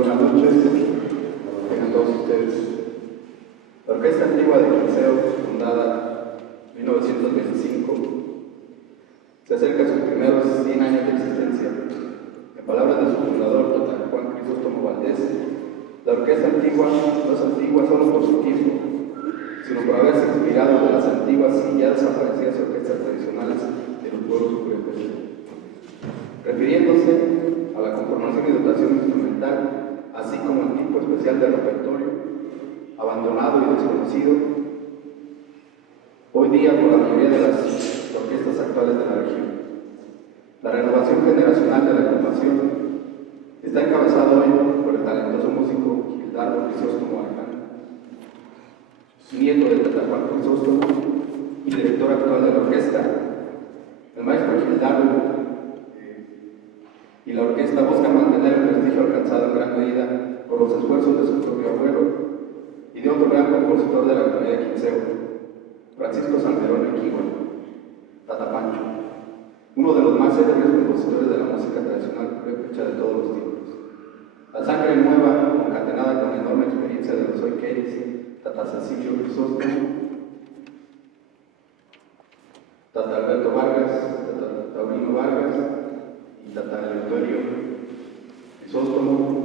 buenas noches, tengan todos ustedes. La Orquesta Antigua de Quinceo, fundada en 1925, se acerca a sus primeros 100 años de existencia. En palabras de su fundador, Dr. Juan Crisóstomo Valdés, la Orquesta Antigua no es antigua solo por su tiempo, sino por haberse inspirado de las antiguas y ya desaparecidas orquestas tradicionales de los pueblos purépechas. Refiriéndose a la conformación y dotación instrumental, así como el tipo especial de repertorio, abandonado y desconocido, hoy día por la mayoría de las orquestas actuales de la región. La renovación generacional de la agrupación está encabezada hoy por el talentoso músico Gildardo Crisóstomo Arján, nieto de Tata Juan Crisóstomo y director actual de la orquesta. El maestro Gildardo y la orquesta buscan mantener el prestigio alcanzado en gran medida por los esfuerzos de su propio abuelo y de otro gran compositor de la comunidad de Quinceo, Francisco Salmerón Equigua, Tata Pancho, uno de los más célebres compositores de la música tradicional purépecha de todos los tiempos. La sangre nueva, concatenada con la enorme experiencia de los hoy queris, Tata Cecilio Crisóstomo, Tata Alberto Vargas, Tata Taurino Vargas y Tata Eleuterio Crisóstomo,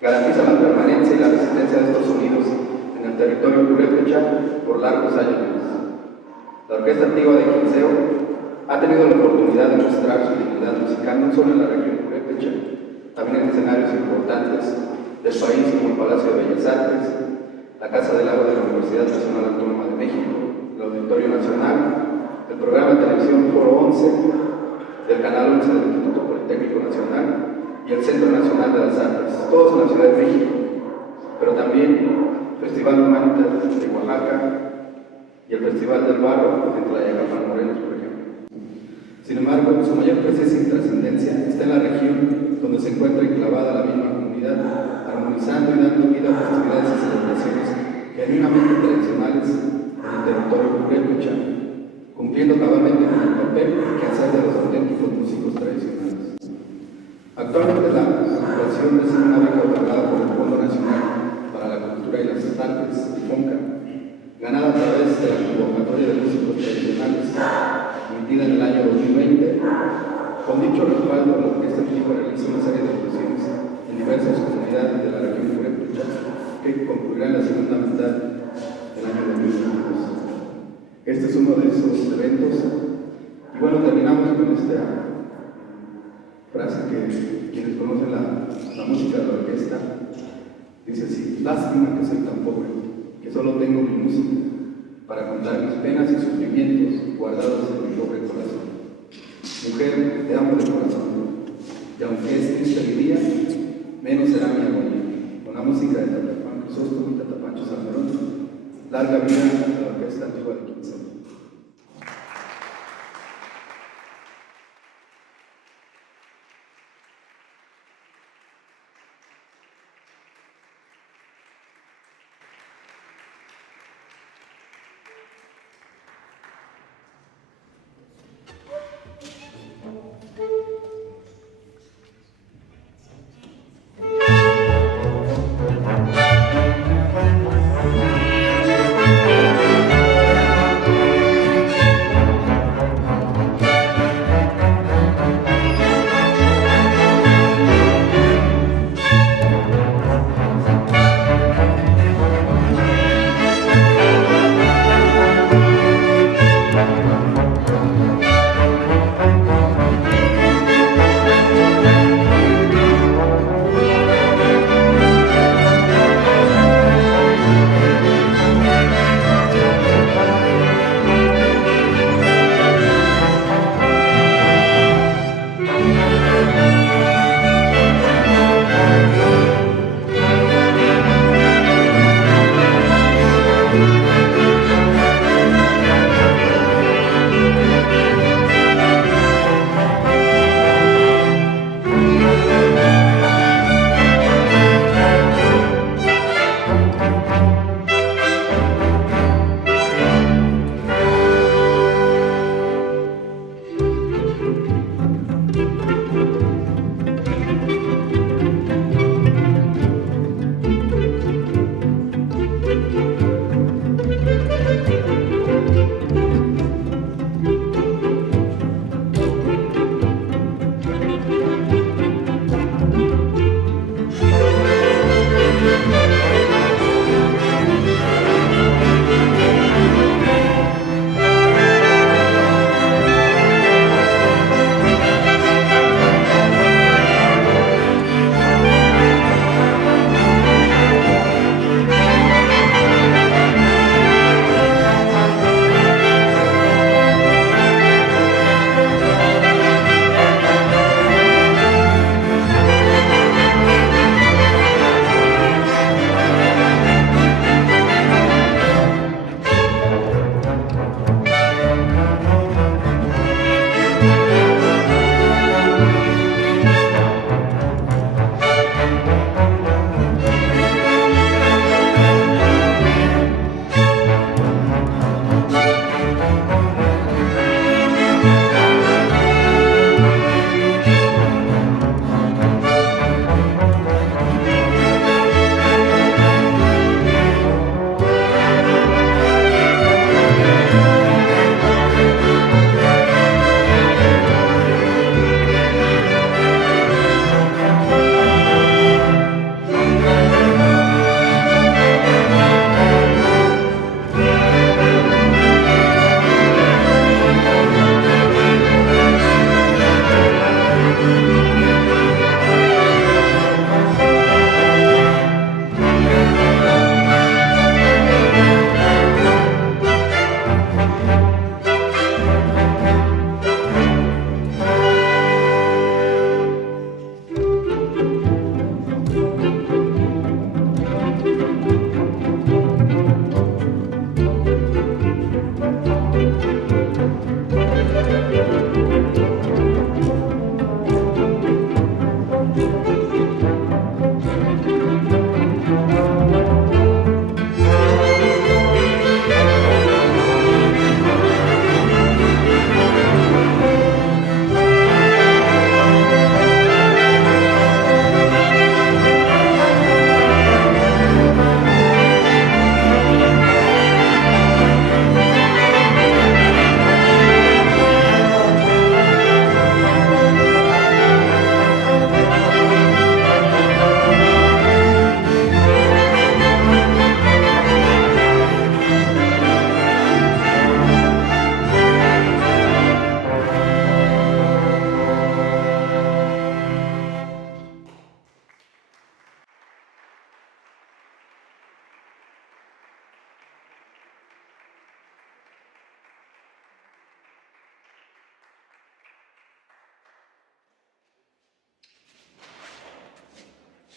garantiza la permanencia y la resistencia de estos sonidos en el territorio purépecha por largos años más. La Orquesta Antigua de Quinceo ha tenido la oportunidad de mostrar su dignidad musical no solo en la región purépecha, también en escenarios importantes del país como el Palacio de Bellas Artes, la Casa del Agua de la Universidad Nacional Autónoma de México, el Auditorio Nacional, el programa de televisión Foro 11, del Canal 11 del Instituto Politécnico Nacional y el Centro Nacional de las Artes, todos en la Ciudad de México, pero también Festival Humanitas de Oaxaca y el Festival del Barro en Tlayacapan, Morelos, por ejemplo. Sin embargo, su mayor presencia y trascendencia está en la región donde se encuentra enclavada la misma comunidad, armonizando y dando vida a festividades y celebraciones genuinamente tradicionales en el territorio purépecha, cumpliendo cabalmente con el papel que hacer de los auténticos músicos tradicionales. Actualmente la agrupación recibe una beca otorgada por el Fondo Nacional para la Cultura y las Artes, FONCA, ganada a través de la convocatoria de músicos tradicionales, emitida en el año 2020. Con dicho respaldo, la Orquesta Antigua realiza una serie de actuaciones en diversas comunidades de la región purépecha que concluirá en la segunda mitad del año 2022. Este es uno de esos eventos. Y bueno, terminamos con esta frase que quienes conocen la música de la orquesta dice así: lástima que soy tan pobre, que solo tengo mi música para contar mis penas y sufrimientos guardados en mi pobre corazón. Mujer, te amo de corazón, y aunque es triste mi día, menos será mi agonía. Con la música de Tata Juan Crisóstomo y Tata Pancho Salmerón, larga vida a la Orquesta Antigua de Quinceo.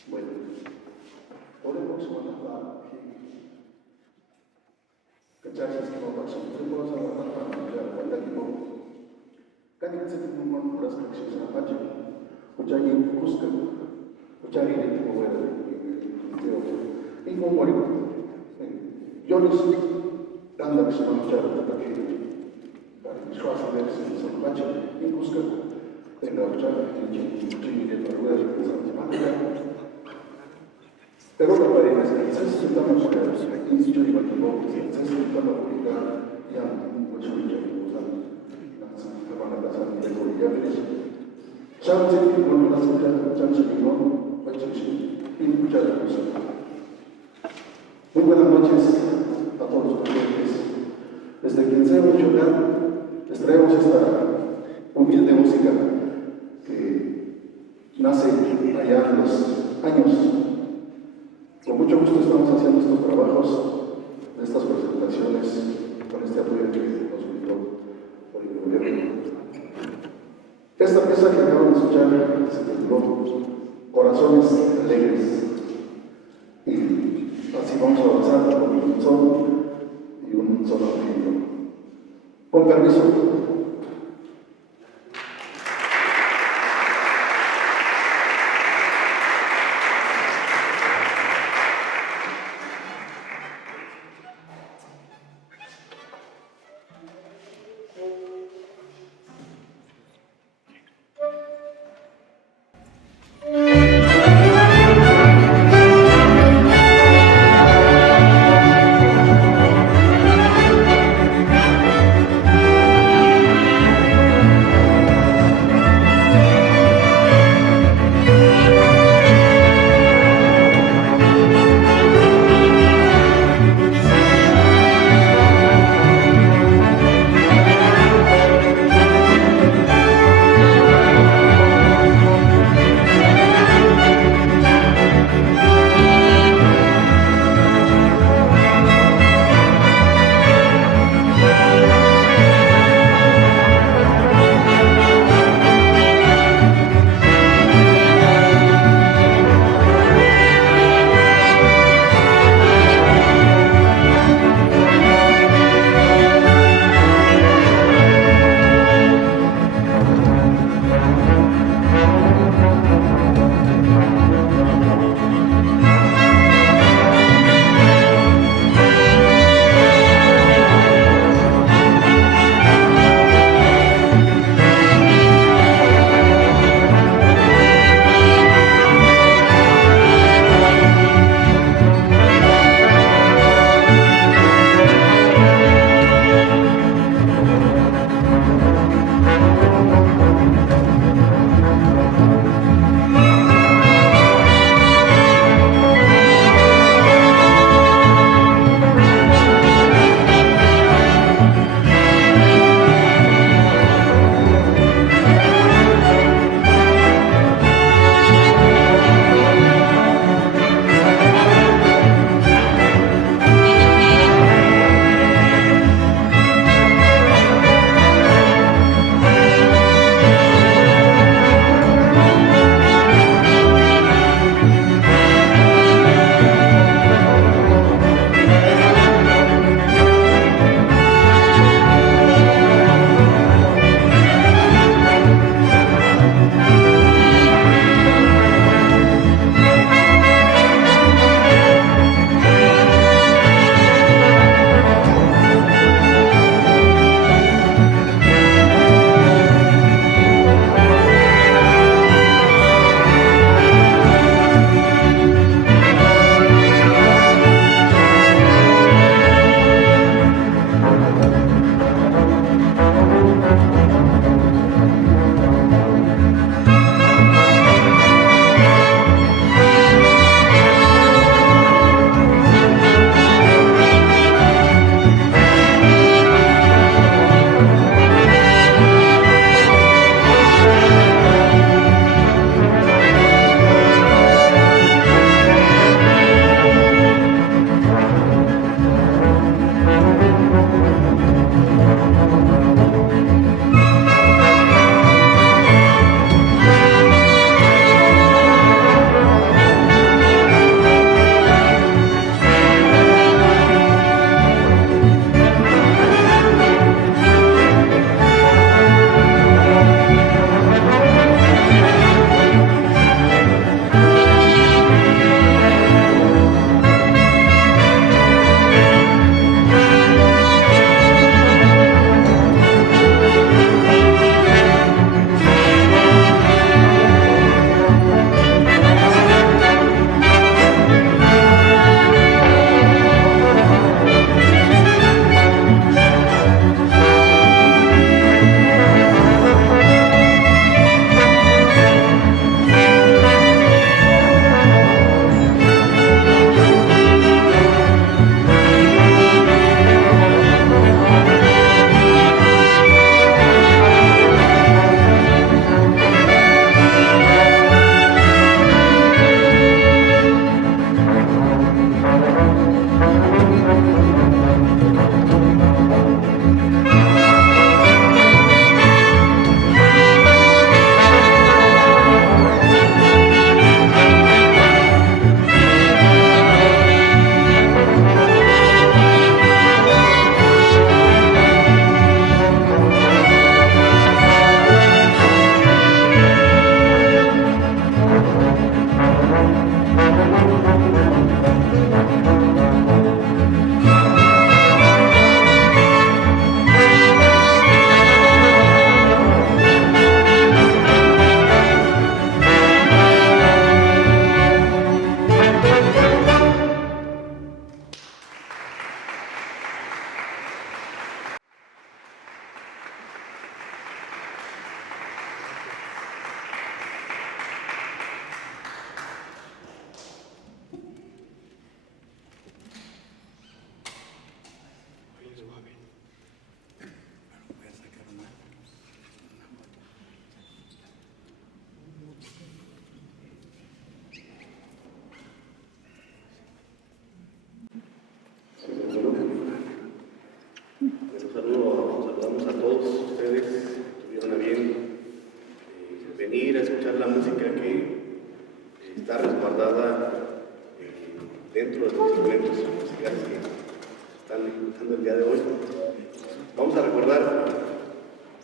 Bueno, podemos guardar kachasas que vamos a podemos guardar ya cuenta que no kan kita sedang membuat praktisi apa aja ucapan kuskan ucapan itu boleh ini mau Jones dan dari semua cara tetapi dari suatu dari semua macam ini kuskan dan ucapan ini dia terbuat seperti pero la pareja necesitamos instituir necesitamos publicar ya mucho la van a pasar de colombianos chance que no las chance que no y muchas cosas. Muy buenas noches a todos los presentes. Desde Quinceo, Michoacán, les traemos esta humilde música que nace allá en los años. Con mucho gusto estamos haciendo estos trabajos, estas presentaciones, con este apoyo que nos brindó por el gobierno. Esta pieza que acaban de escuchar se tituló Corazones Alegres. Y así vamos a avanzar con un son y un solo ejemplo. Con permiso. la música que está resguardada dentro de los instrumentos musicales que están ejecutando el día de hoy. Vamos a recordar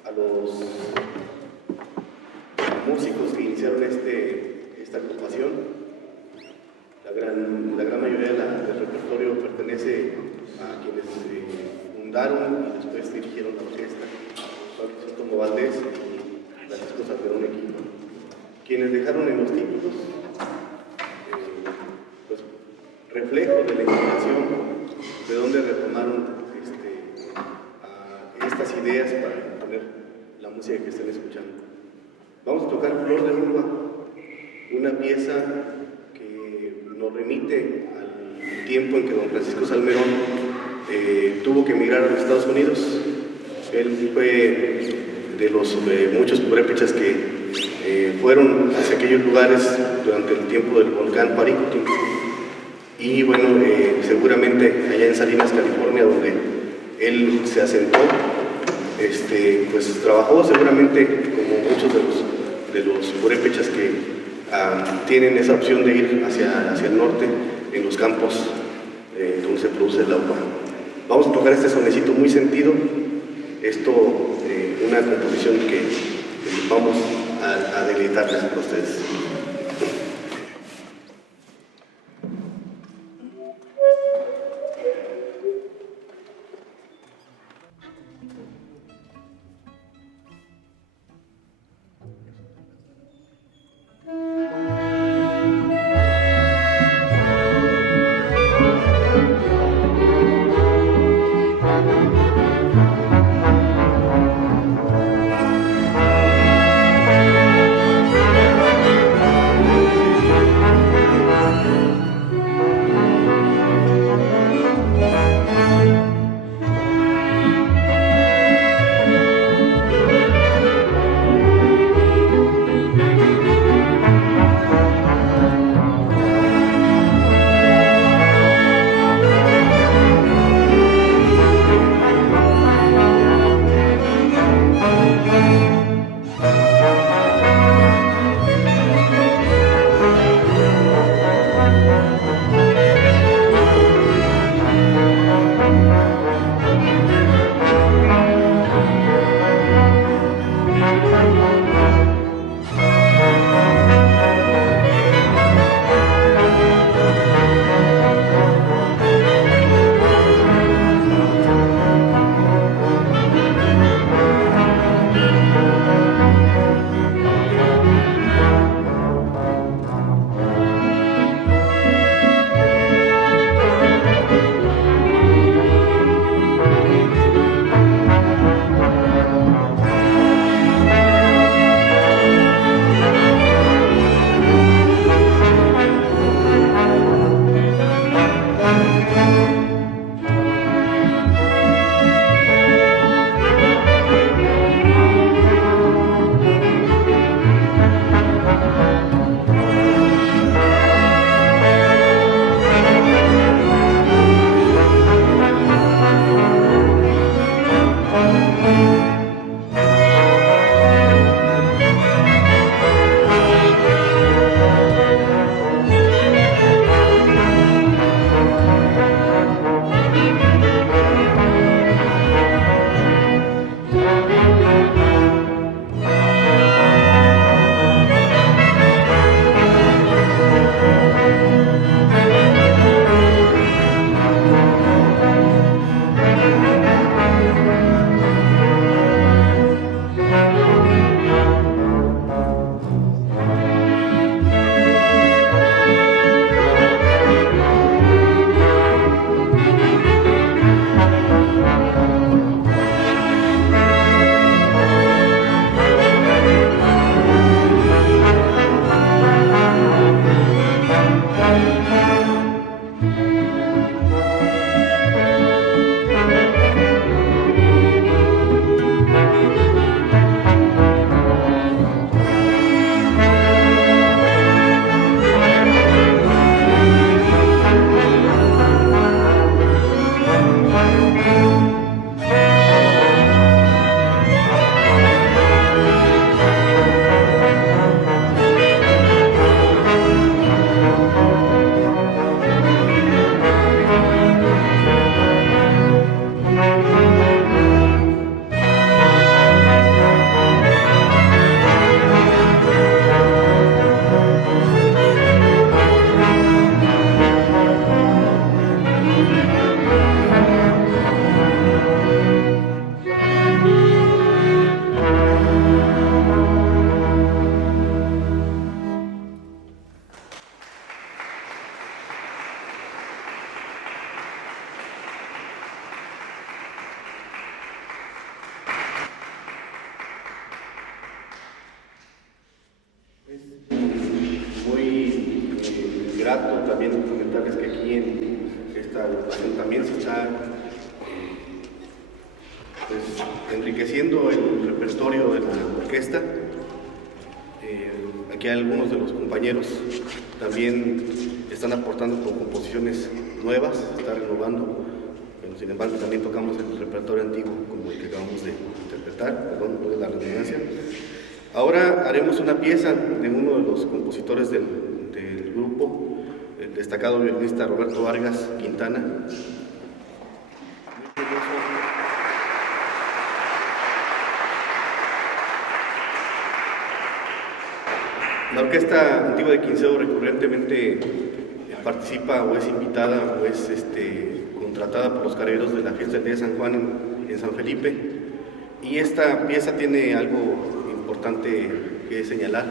a los músicos que iniciaron esta agrupación. La gran mayoría del repertorio pertenece a quienes fundaron y después dirigieron la orquesta, Francisco Valdés y Francisco Salmerón Equipo, quienes dejaron en los títulos pues, reflejos de la inspiración, de donde retomaron estas ideas para componer la música que están escuchando. Vamos a tocar Flor de Urba, una pieza que nos remite al tiempo en que don Francisco Salmerón tuvo que emigrar a los Estados Unidos. Él fue de los muchos purépechas que fueron hacia aquellos lugares durante el tiempo del volcán Paricutín. Y bueno, seguramente allá en Salinas, California, donde él se asentó, pues trabajó seguramente como muchos de los purépechas que tienen esa opción de ir hacia el norte en los campos donde se produce el agua. Vamos a tocar este sonecito muy sentido, una composición que vamos a deleitarles para ustedes. también comentarles que aquí en esta agrupación también se está pues, enriqueciendo el repertorio de la orquesta. Aquí algunos de los compañeros también están aportando con composiciones nuevas, se está renovando, pero sin embargo también tocamos el repertorio antiguo como el que acabamos de interpretar, perdón por la redundancia. Ahora haremos una pieza de uno de los compositores del grupo, el destacado violinista Roberto Vargas Quintana. La Orquesta Antigua de Quinceo recurrentemente participa o es invitada o es contratada por los carreros de la fiesta del día de San Juan en San Felipe, y esta pieza tiene algo importante que señalar.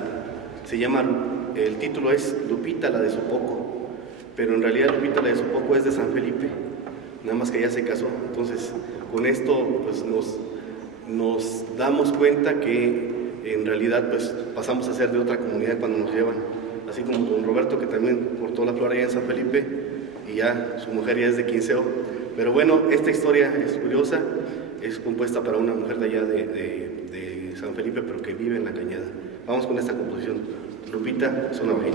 El título es Lupita, la de Sopoco, pero en realidad Lupita, la de Sopoco es de San Felipe, nada más que ella se casó. Entonces con esto pues nos damos cuenta que en realidad pues pasamos a ser de otra comunidad cuando nos llevan, así como don Roberto, que también cortó la flor allá en San Felipe y ya su mujer ya es de Quinceo. Pero bueno, esta historia es curiosa, es compuesta para una mujer de allá de San Felipe, pero que vive en La Cañada. Vamos con esta composición, Lupita, Zona Bajín.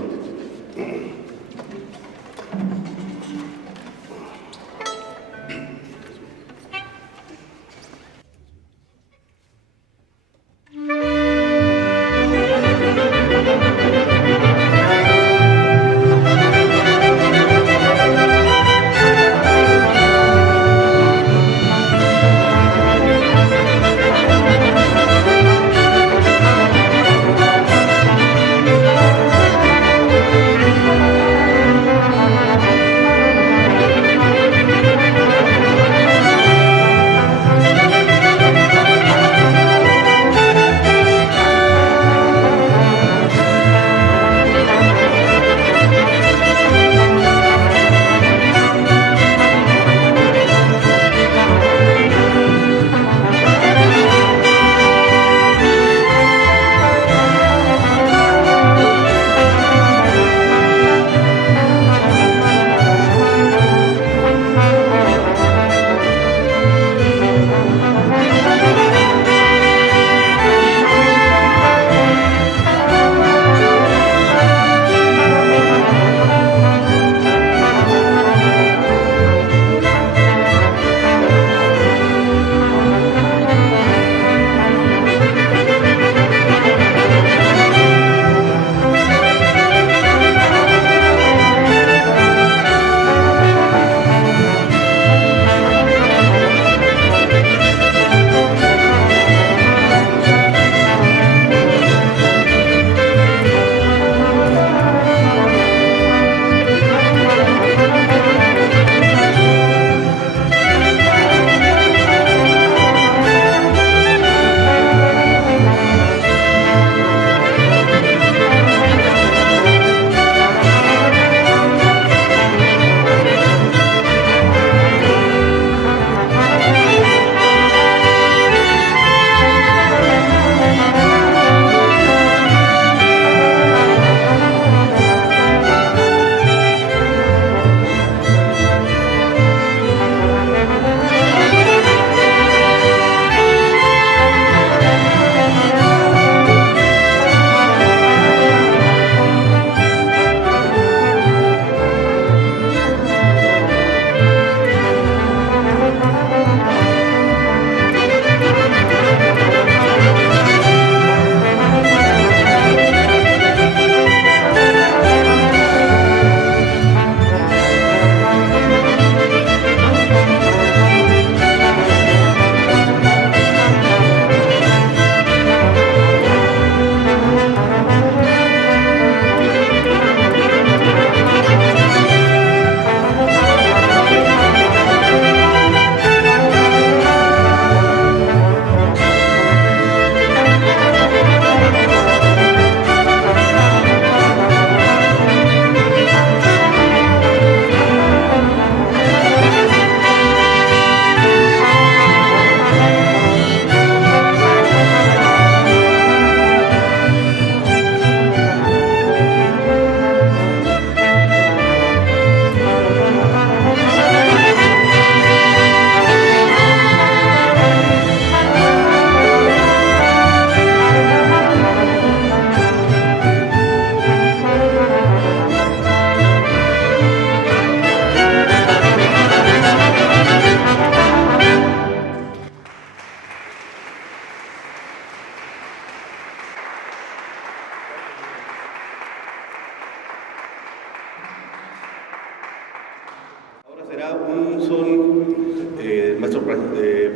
será un son maestro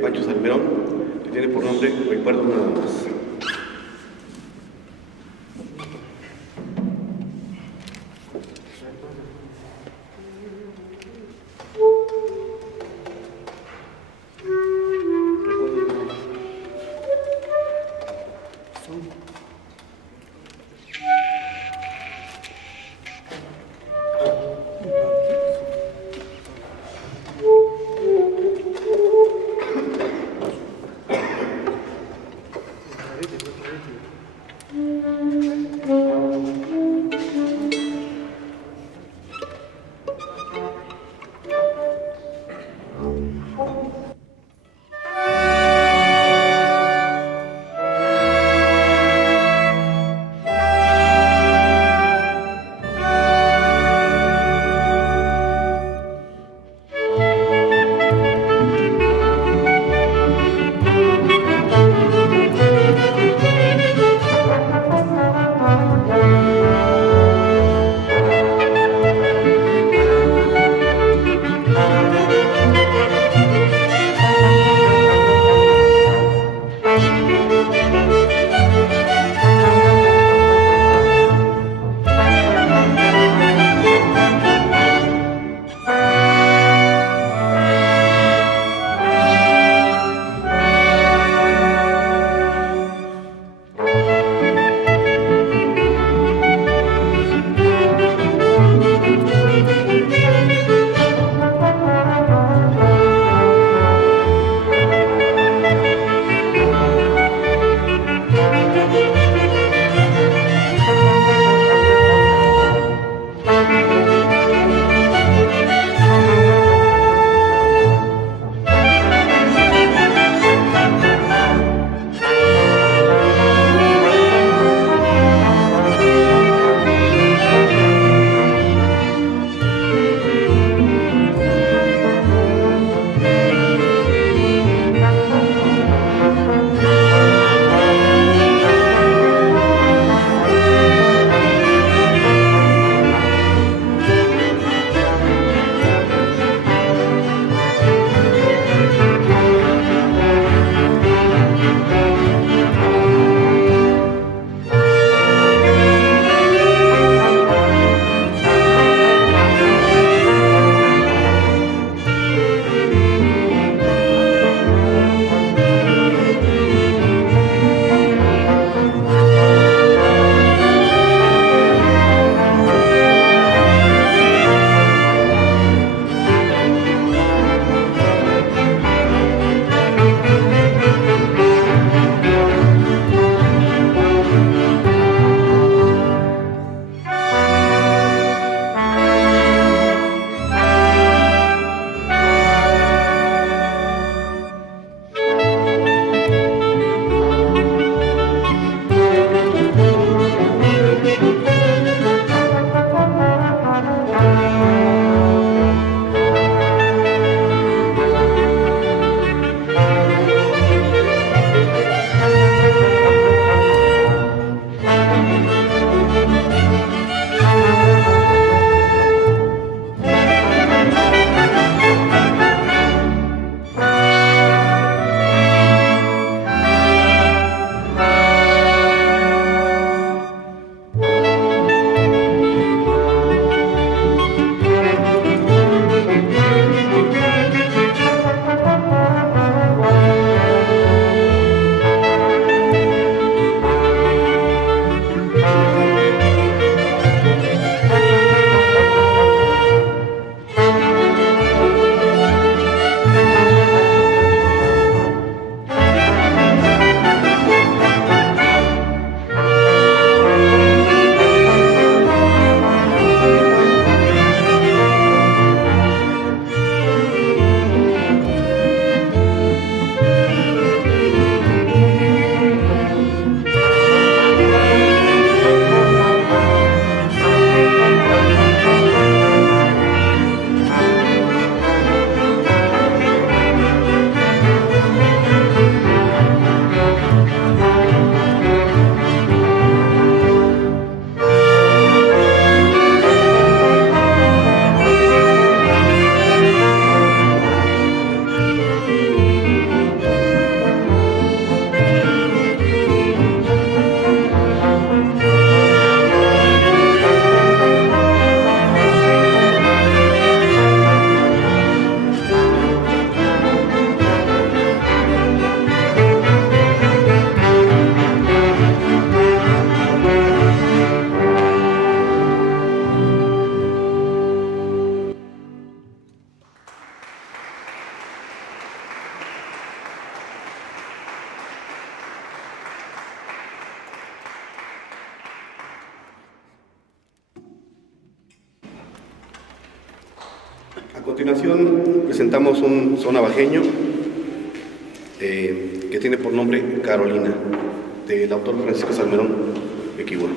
Pancho Salmerón, que tiene por nombre Recuerdo nada más. A continuación presentamos un son navajeño que tiene por nombre Carolina, del autor Francisco Salmerón Equigua.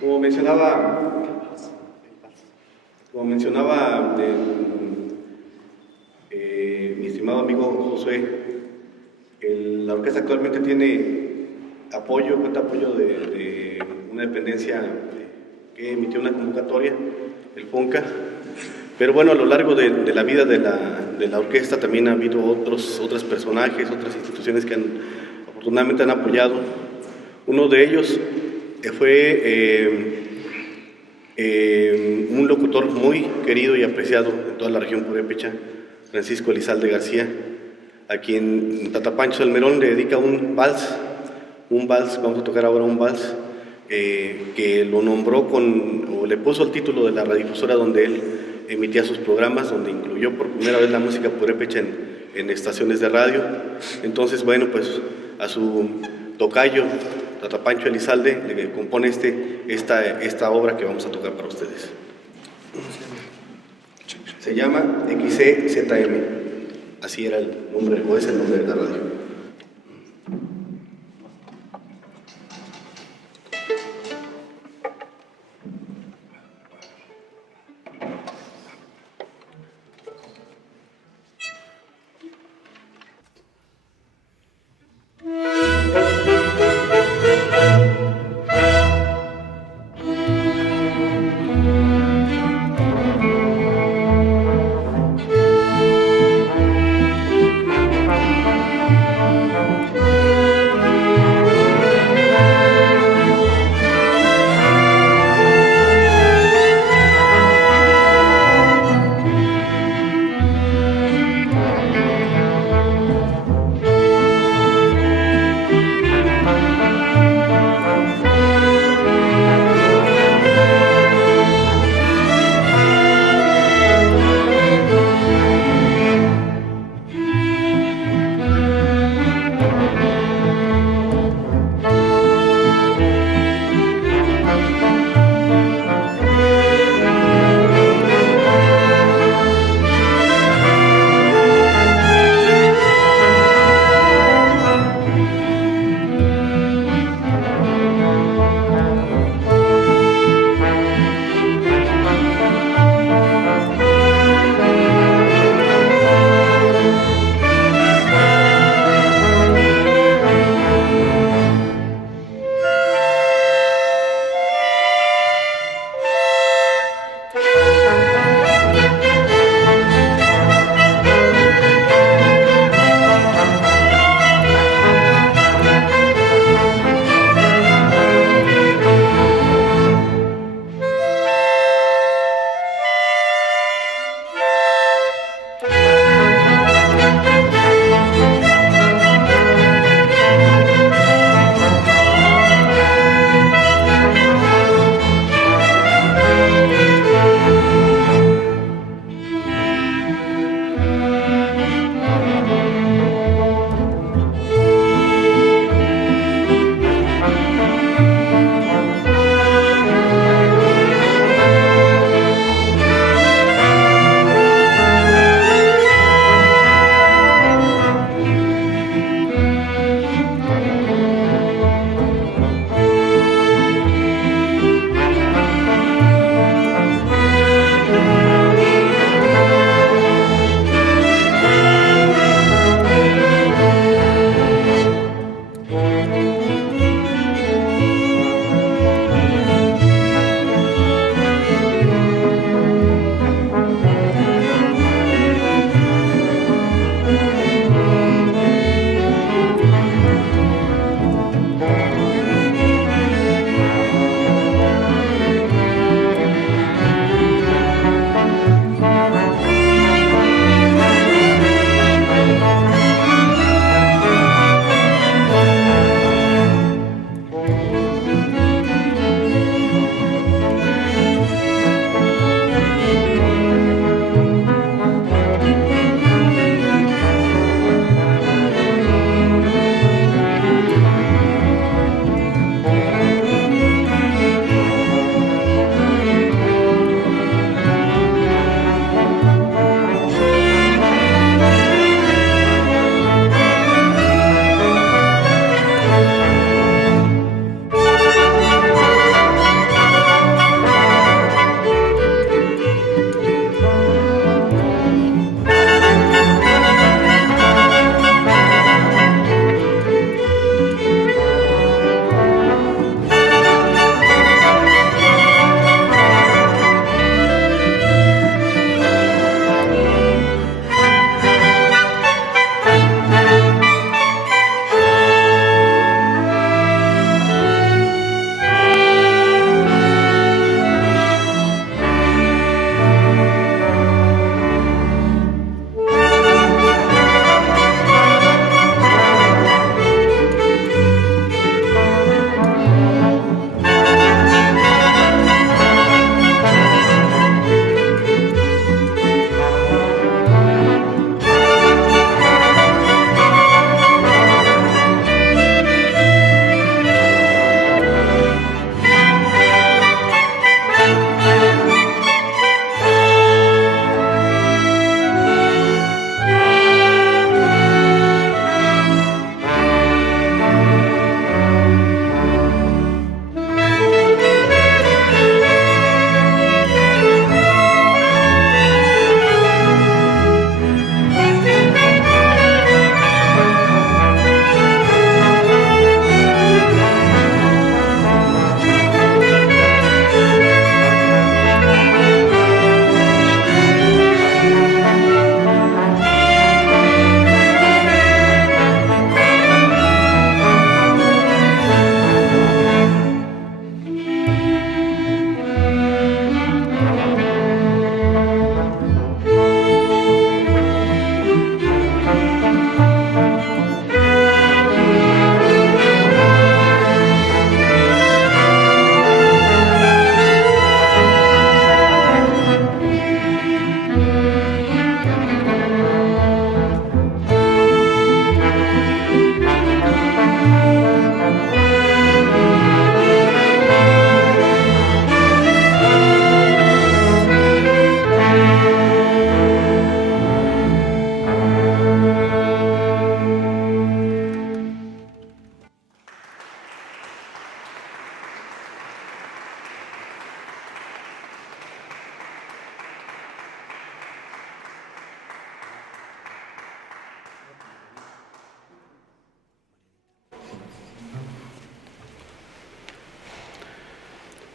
Como mencionaba mi estimado amigo Josué, la orquesta actualmente cuenta apoyo de una dependencia que emitió una convocatoria, el FONCA, pero bueno, a lo largo de la vida de la orquesta también ha habido otros personajes, otras instituciones que afortunadamente han apoyado. Uno de ellos fue un locutor muy querido y apreciado en toda la región purépecha, Francisco Elizalde García, a quien Tata Pancho Salmerón le dedica un vals, vamos a tocar ahora un vals, que lo nombró o le puso el título de la radiodifusora donde él emitía sus programas, donde incluyó por primera vez la música purépecha en estaciones de radio. Entonces, bueno, pues a su tocayo, Tata Pancho Elizalde, le compone esta obra que vamos a tocar para ustedes. Se llama XCZM, así era el nombre, o es el nombre de la radio.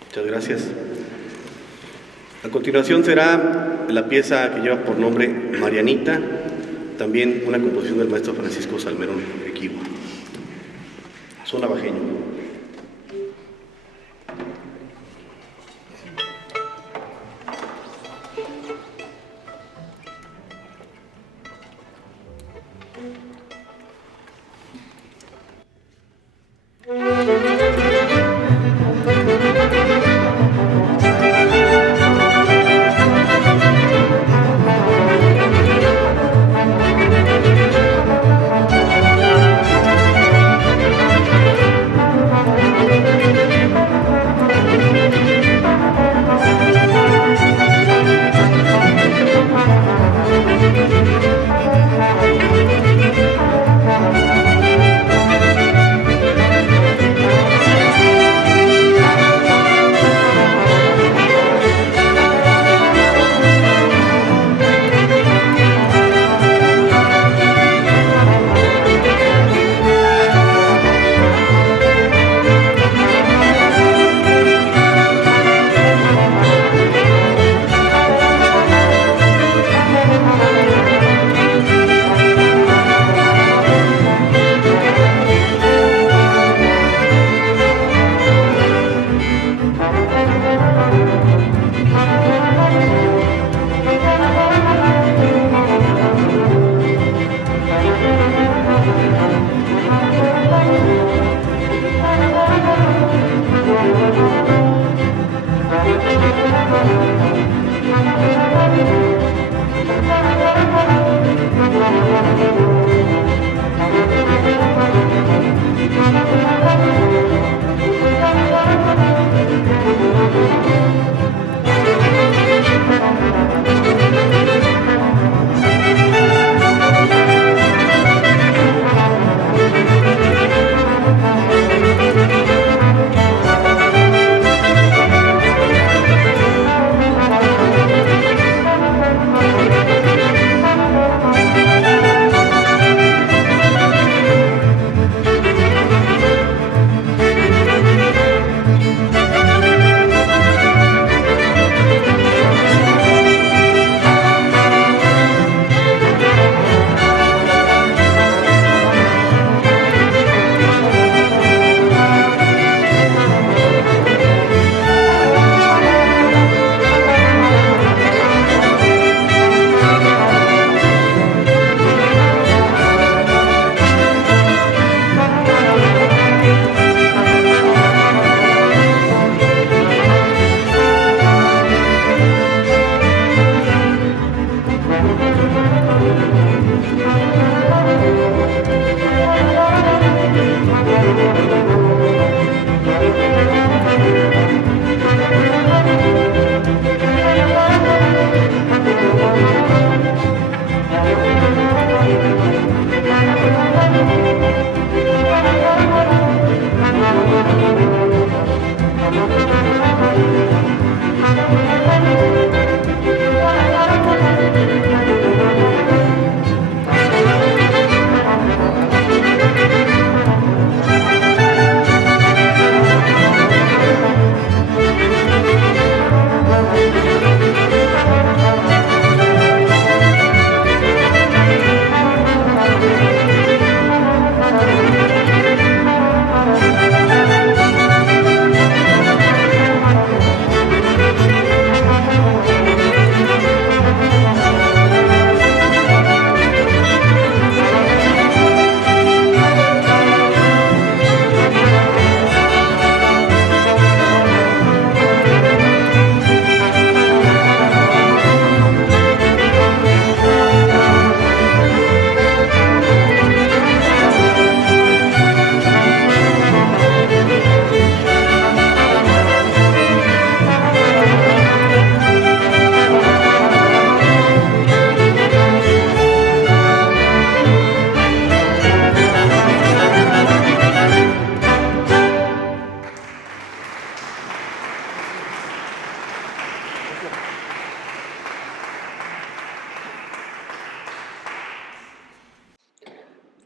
Muchas gracias. A continuación será la pieza que lleva por nombre Marianita, también una composición del maestro Francisco Salmerón Equivo. Son navajeño.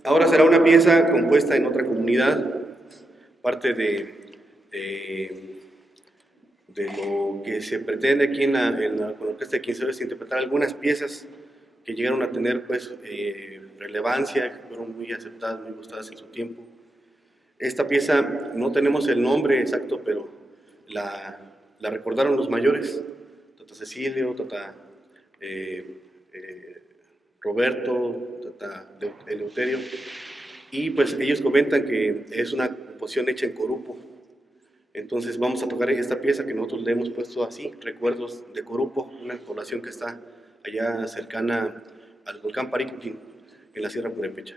Ahora será una pieza compuesta en otra comunidad, parte de de lo que se pretende aquí con la Orquesta de Quinceo, es interpretar algunas piezas que llegaron a tener pues, relevancia, que fueron muy aceptadas, muy gustadas en su tiempo. Esta pieza no tenemos el nombre exacto, pero la recordaron los mayores, Tata Cecilio, Tata Roberto, Tata Eleuterio, y pues ellos comentan que es una composición hecha en Corupo. Entonces vamos a tocar esta pieza que nosotros le hemos puesto así, Recuerdos de Corupo, una población que está allá cercana al volcán Paricutín, en la Sierra Purépecha.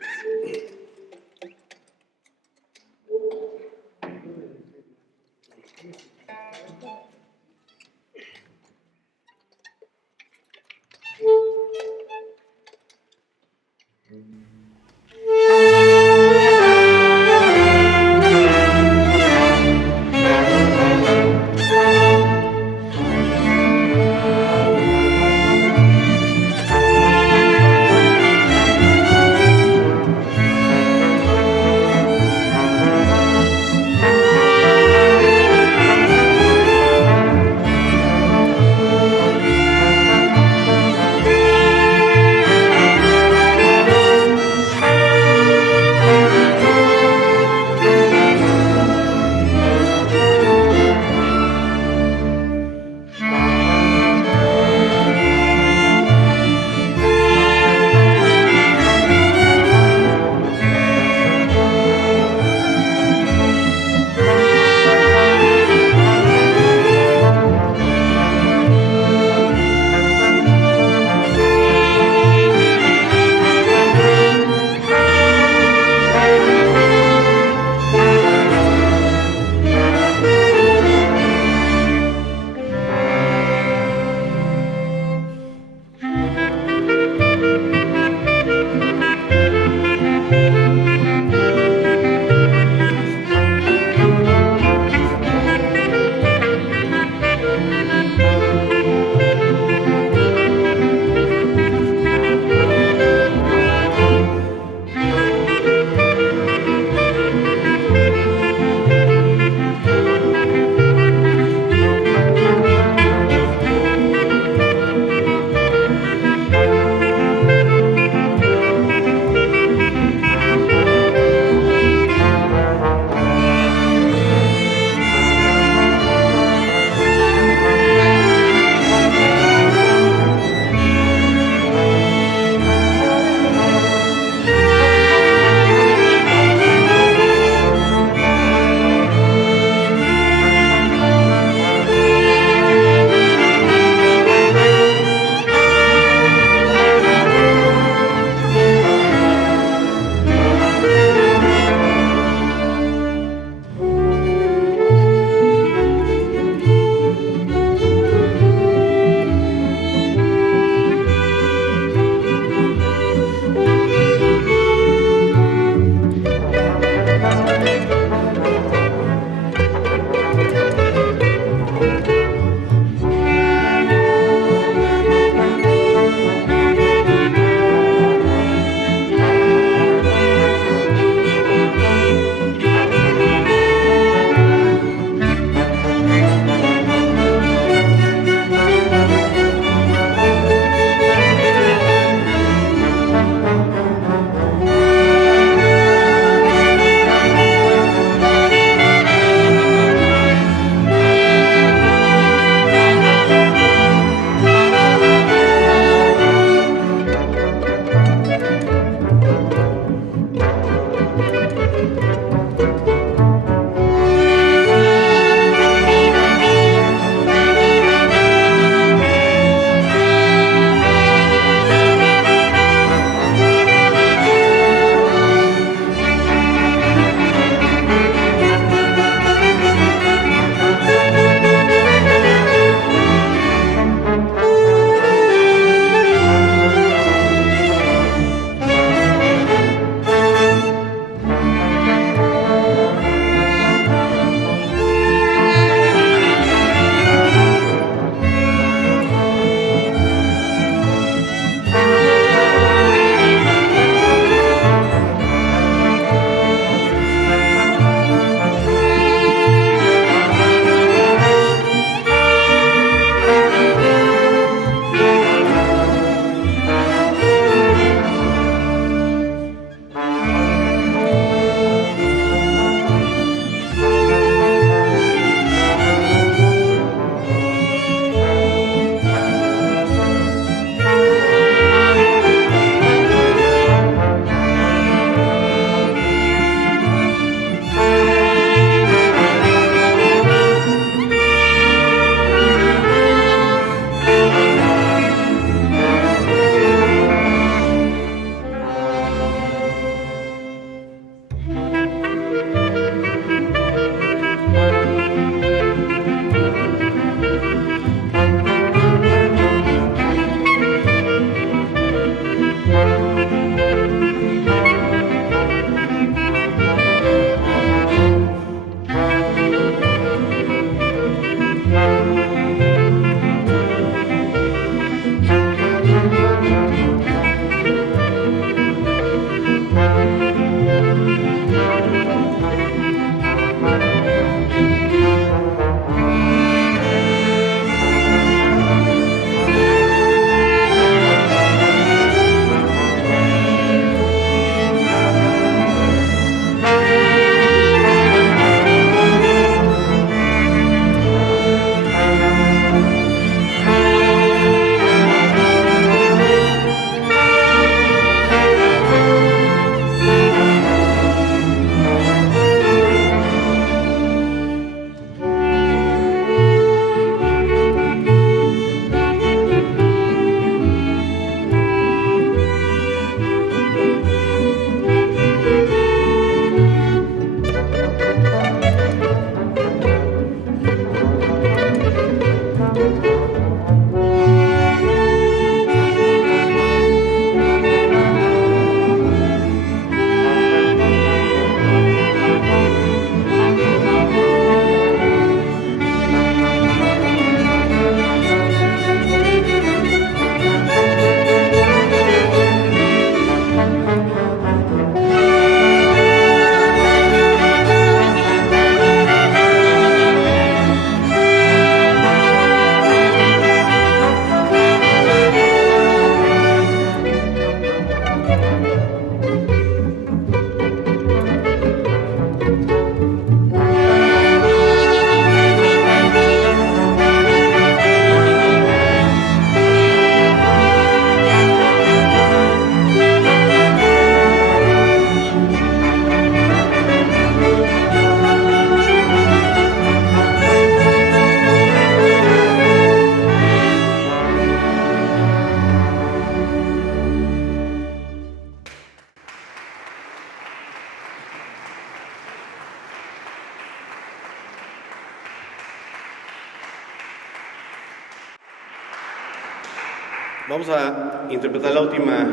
Vamos a interpretar la última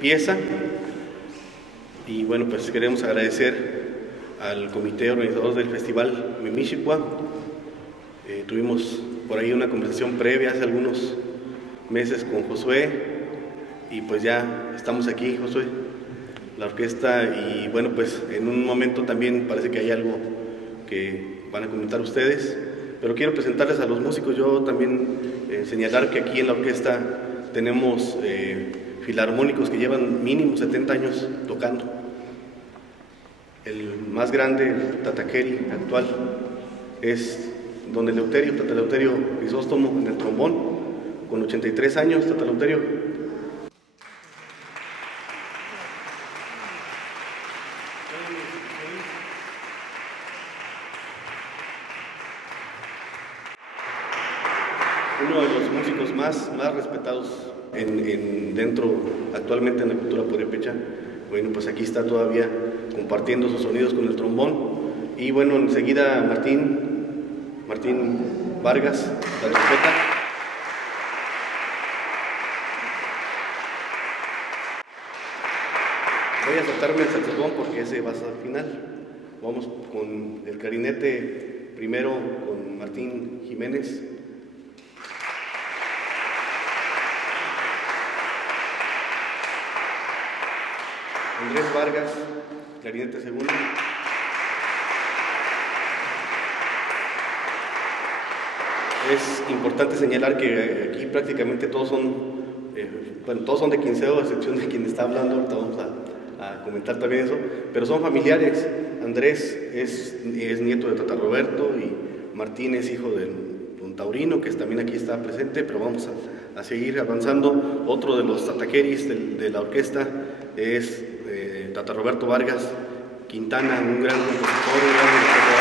pieza y bueno, pues queremos agradecer al comité organizador del Festival Mimixicua. Tuvimos por ahí una conversación previa hace algunos meses con Josué y pues ya estamos aquí, Josué, la orquesta, y bueno, pues en un momento también parece que hay algo que van a comentar ustedes, pero quiero presentarles a los músicos. Yo también señalar que aquí en la orquesta tenemos filarmónicos que llevan mínimo 70 años tocando. El más grande, el Tataqueri actual, es don Eleuterio, Tata Eleuterio Crisóstomo en el trombón, con 83 años, Tata Eleuterio. Uno de los músicos más respetados dentro actualmente en la cultura purépecha. Bueno, pues aquí está todavía compartiendo sus sonidos con el trombón. Y bueno, enseguida Martín Vargas, la trompeta. Voy a saltarme el saxofón porque ese va hasta el final. Vamos con el clarinete primero con Martín Jiménez. Andrés Vargas, clarinete segundo. Es importante señalar que aquí prácticamente todos son de Quinceo, a excepción de quien está hablando. Ahorita vamos a comentar también eso, pero son familiares. Andrés es nieto de Tata Roberto y Martín es hijo de don Taurino, que también aquí está presente, pero vamos a seguir avanzando. Otro de los tataqueris de la orquesta es Tata Roberto Vargas Quintana, un gran compositor, un gran director.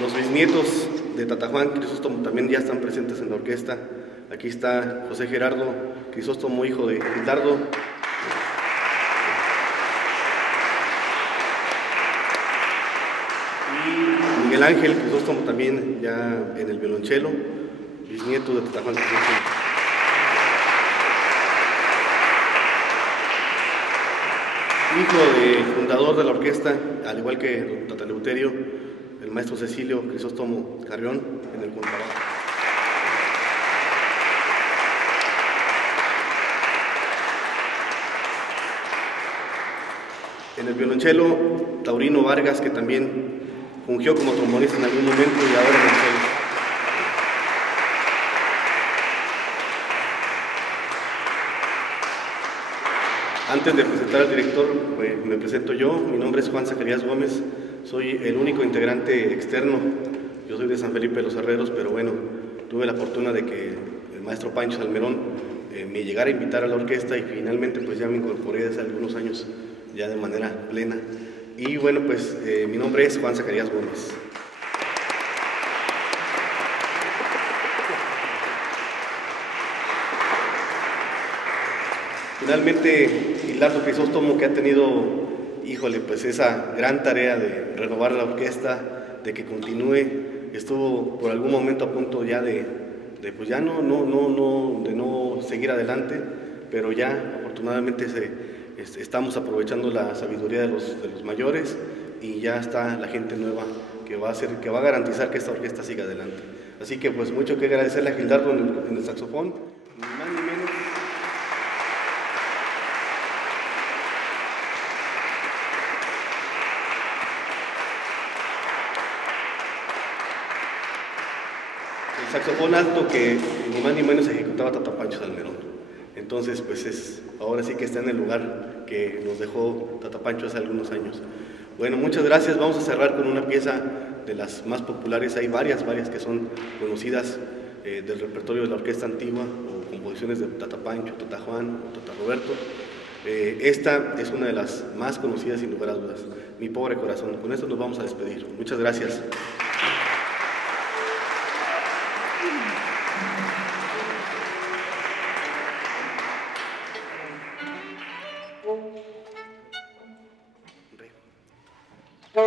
Los bisnietos de Tata Juan Crisóstomo también ya están presentes en la orquesta. Aquí está José Gerardo Crisóstomo, hijo de Gildardo. Y Miguel Ángel Crisóstomo también ya en el violonchelo, bisnieto de Tata Juan Crisóstomo. Hijo del fundador de la orquesta, al igual que don Tata Eleuterio, el maestro Cecilio Crisóstomo Carrión en el contrabajo. En el violonchelo, Taurino Vargas, que también fungió como trombonista en algún momento y ahora en el cello. Antes de presentar al director, me presento yo. Mi nombre es Juan Zacarías Gómez. Soy el único integrante externo. Yo soy de San Felipe de los Herreros, pero bueno, tuve la fortuna de que el maestro Pancho Salmerón me llegara a invitar a la orquesta y finalmente pues ya me incorporé desde hace algunos años ya de manera plena. Y bueno, pues mi nombre es Juan Zacarías Gómez. Finalmente, Gildardo Crisóstomo, que ha tenido, híjole, pues esa gran tarea de renovar la orquesta, de que continúe, estuvo por algún momento a punto ya de pues ya no seguir adelante, pero ya afortunadamente estamos aprovechando la sabiduría de los mayores y ya está la gente nueva que va a garantizar que esta orquesta siga adelante. Así que pues mucho que agradecerle a Gildardo en el saxofón, ni más ni menos. El saxofón alto que ni más ni menos ejecutaba Tata Pancho Salmerón. Entonces, pues ahora sí que está en el lugar que nos dejó Tata Pancho hace algunos años. Bueno, muchas gracias. Vamos a cerrar con una pieza de las más populares. Hay varias que son conocidas del repertorio de la orquesta antigua, o composiciones de Tata Pancho, Tata Juan, o Tata Roberto. Esta es una de las más conocidas sin lugar a dudas, Mi Pobre Corazón. Con esto nos vamos a despedir. Muchas gracias. Re.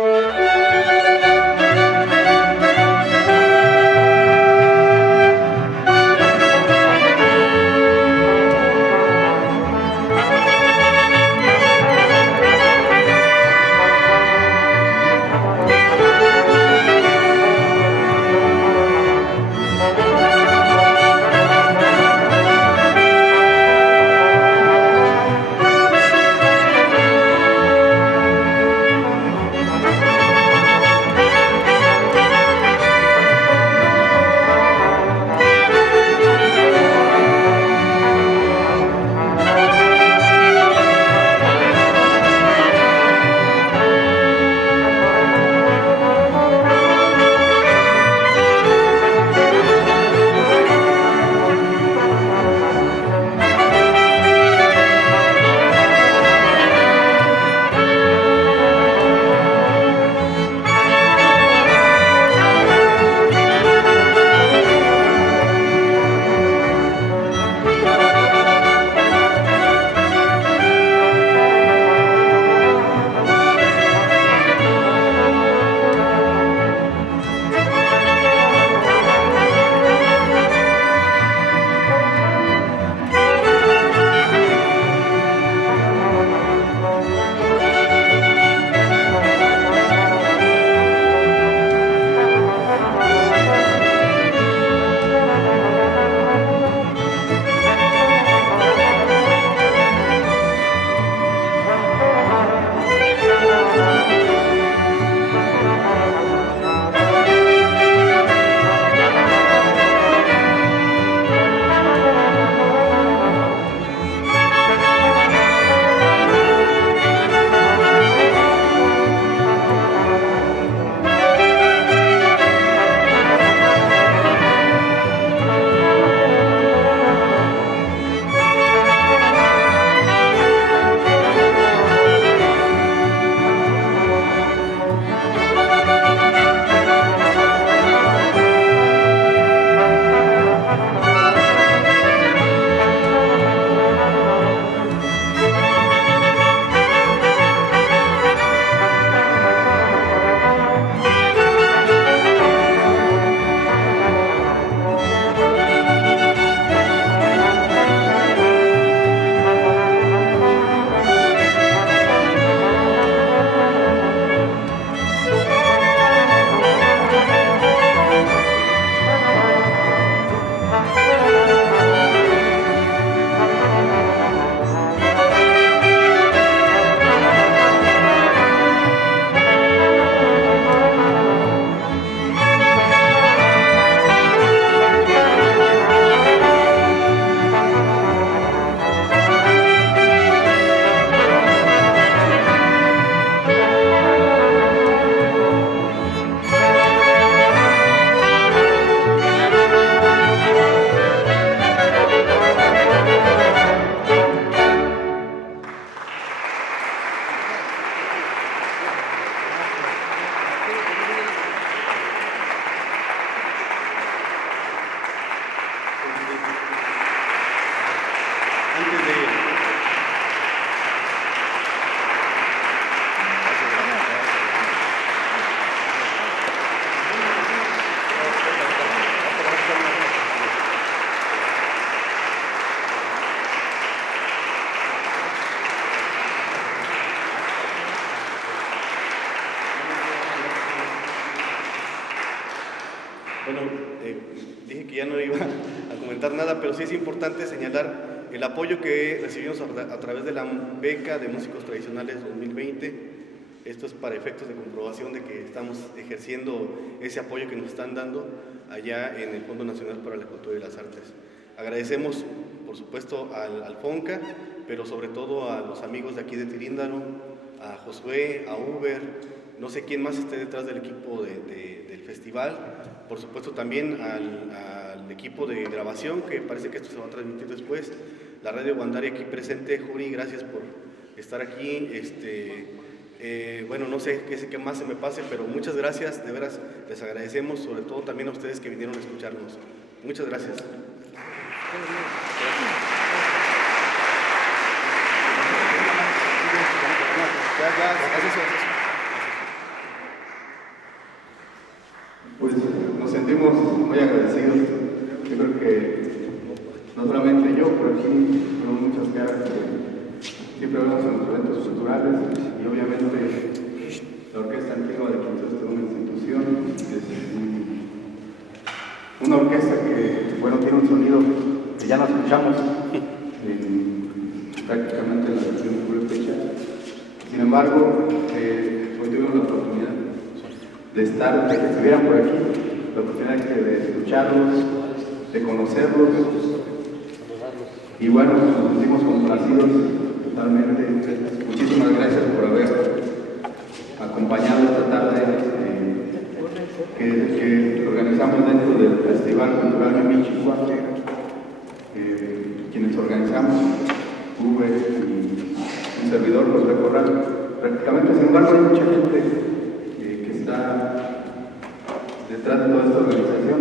Bueno, dije que ya no iba a comentar nada, pero sí es importante señalar el apoyo que recibimos a través de la beca de músicos tradicionales 2020. Esto es para efectos de comprobación de que estamos ejerciendo ese apoyo que nos están dando allá en el Fondo Nacional para la Cultura y las Artes. Agradecemos, por supuesto, al FONCA, pero sobre todo a los amigos de aquí de Tiríndaro, a Josué, a Uber, no sé quién más esté detrás del equipo del festival, por supuesto también al equipo de grabación, que parece que esto se va a transmitir después, la Radio Guandaria aquí presente. Juri, gracias por estar aquí. Bueno, no sé qué más se me pase, pero muchas gracias, de veras les agradecemos, sobre todo también a ustedes que vinieron a escucharnos. Muchas gracias. Pues nos sentimos muy agradecidos. Yo creo que no solamente yo, pero aquí tenemos muchas caras que siempre vemos en los eventos culturales, y obviamente la Orquesta Antigua de Quinto es una institución, es una orquesta que, bueno, tiene un sonido que ya no escuchamos prácticamente en la versión purépecha. Sin embargo, hoy tuvimos la oportunidad de que estuvieran por aquí, la oportunidad de escucharlos, de conocerlos, y bueno, nos sentimos complacidos totalmente. Muchísimas gracias por haber acompañado esta tarde que organizamos dentro del Festival Cultural de Michihuahua, quienes organizamos, Uber y un servidor, José Corral, prácticamente. Sin embargo, hay mucha gente que está detrás de toda esta organización,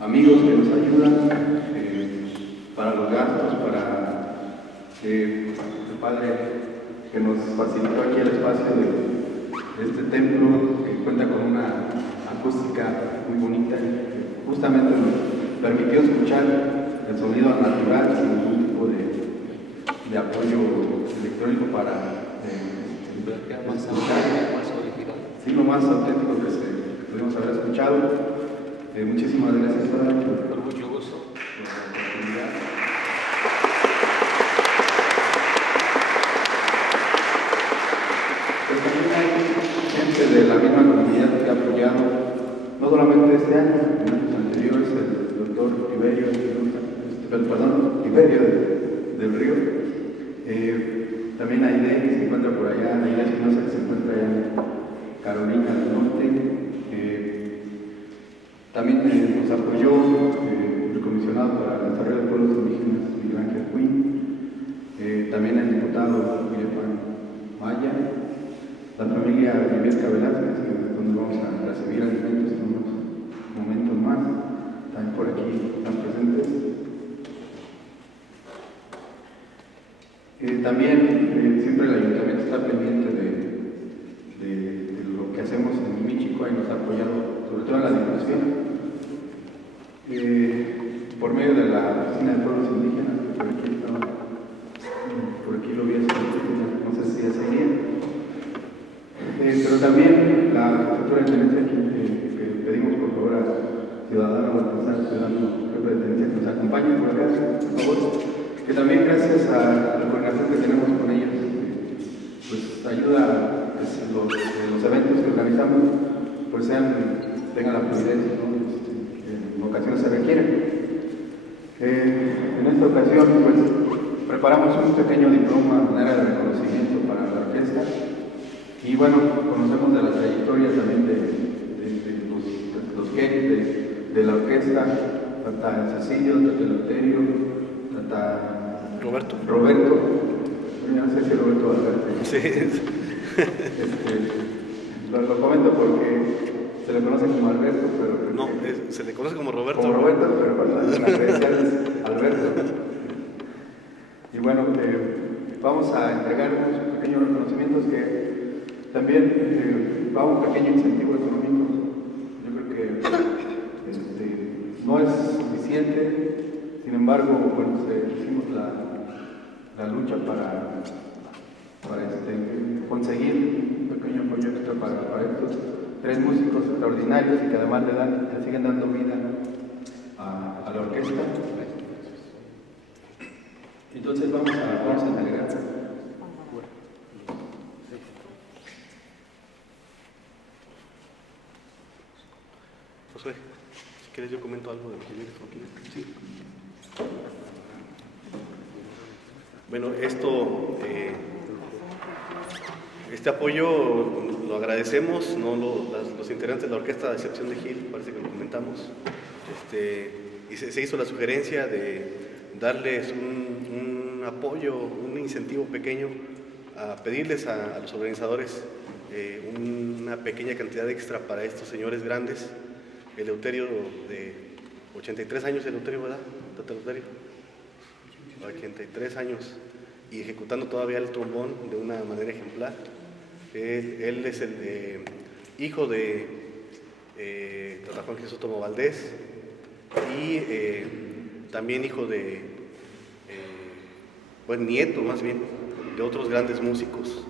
amigos que nos ayudan para los gastos, para el padre que nos facilitó aquí el espacio de este templo, que cuenta con una acústica muy bonita, que justamente nos permitió escuchar el sonido natural sin ningún tipo de apoyo electrónico para escuchar, sí, lo más auténtico que pudimos haber escuchado. Muchísimas gracias, padre, por mucho gusto por la oportunidad. Pero también hay gente de la misma comunidad que ha apoyado, no solamente este año, en años anteriores, el doctor Tiberio del Río, también Aide, que se encuentra por allá, Aide Espinosa, que se encuentra allá en Carolina del Norte. También nos apoyó el comisionado para el desarrollo de pueblos indígenas, Miguel Ángel Cuy, también el diputado Juan Maya, la familia Viviesca Velázquez, donde vamos a recibir alimentos en unos momentos más, también por aquí están presentes. También siempre el ayuntamiento está pendiente de lo que hacemos en Michihuahua y nos ha apoyado sobre todo en la difusión por medio de la Oficina de Pueblos Indígenas, que por aquí lo vi hace no sé si ya seguía, pero también la estructura de tenencia que pedimos por favor a ciudadanos, ciudadanos jefe de tenencia que nos acompañen por acá, por favor, que también gracias a la coordinación que tenemos con ellos, pues ayuda a que los eventos que organizamos pues tengan la providencia, ¿no? En ocasiones se requieren. En esta ocasión pues preparamos un pequeño diploma de manera de reconocimiento para la orquesta, y bueno, conocemos de la trayectoria también de los genios de la orquesta, Tata Cecilio, Tata Eleuterio, Tata Roberto, no sé si Roberto Alberto. Sí. Lo comento porque se le conoce como Alberto, pero no, se le conoce como Roberto. Como Roberto, pero la credencial es Alberto. Y bueno, vamos a entregar unos pequeños reconocimientos que también va un pequeño incentivo económico. Yo creo que no es suficiente, sin embargo, bueno, hicimos la lucha para conseguir un pequeño apoyo extra para estos tres músicos extraordinarios y que además le siguen dando vida a la orquesta. Entonces vamos a entregar. Josué, si quieres yo comento algo de lo que vienes aquí. Sí. Bueno, este apoyo lo agradecemos, no los integrantes de la orquesta, a excepción de Gil, parece que lo comentamos, y se hizo la sugerencia de darles un apoyo, un incentivo pequeño, a pedirles a los organizadores una pequeña cantidad extra para estos señores grandes. Eleuterio de 83 años, Eleuterio, ¿verdad? Eleuterio, 83 años, y ejecutando todavía el trombón de una manera ejemplar. Él es el hijo de Tata Juan Crisóstomo Valdés y también hijo nieto más bien, de otros grandes músicos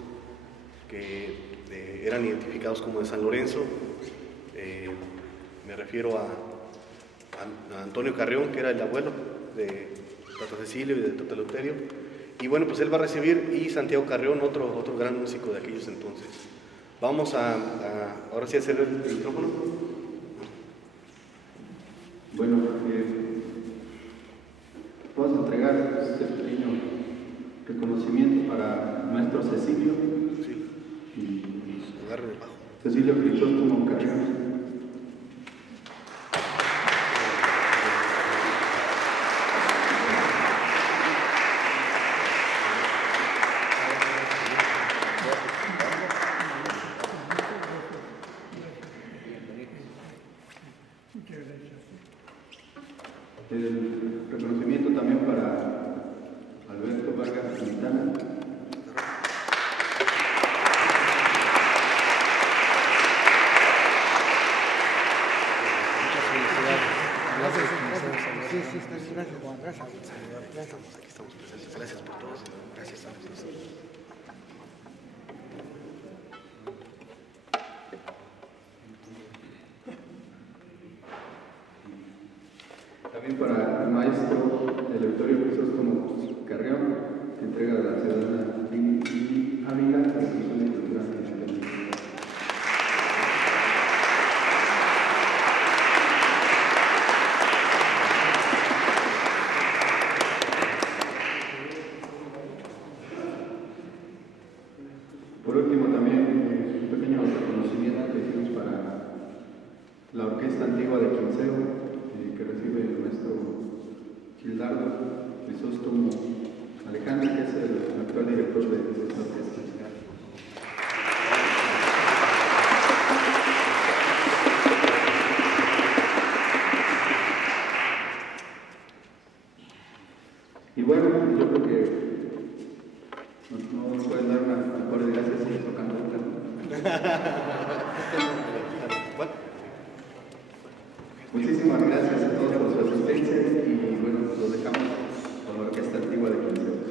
que eran identificados como de San Lorenzo. Me refiero a Antonio Carrión, que era el abuelo de Tata Cecilio y de Tata Eleuterio. Y bueno, pues él va a recibir, y Santiago Carrión, otro gran músico de aquellos entonces. Vamos ahora sí a hacer el micrófono. Bueno, vamos a entregar este pequeño reconocimiento para nuestro Cecilio. Sí. Y agarren el bajo. Cecilio Crisóstomo Carrión. El reconocimiento también para Alberto Vargas Quintana. Sí, está bien. Gracias, Juan. Gracias. Aquí estamos presentes. Gracias por todo. Gracias a ustedes. También para el maestro Eleuterio Crisóstomo Carrión, que entrega a la ciudadana Lili Ávila, de Cultura y Cultura Mexicana. Por último, también un pequeño reconocimiento que hicimos para la Orquesta Antigua de Quinceo, que recibe el maestro Gildardo Crisóstomo Alejandro, que es el actual director de esta orquesta. Y bueno, yo creo que no nos pueden dar una mejor de gracias si tocando un Bueno. Muchísimas gracias a todos por su asistencia y bueno, los dejamos con la Orquesta Antigua de Quinceo.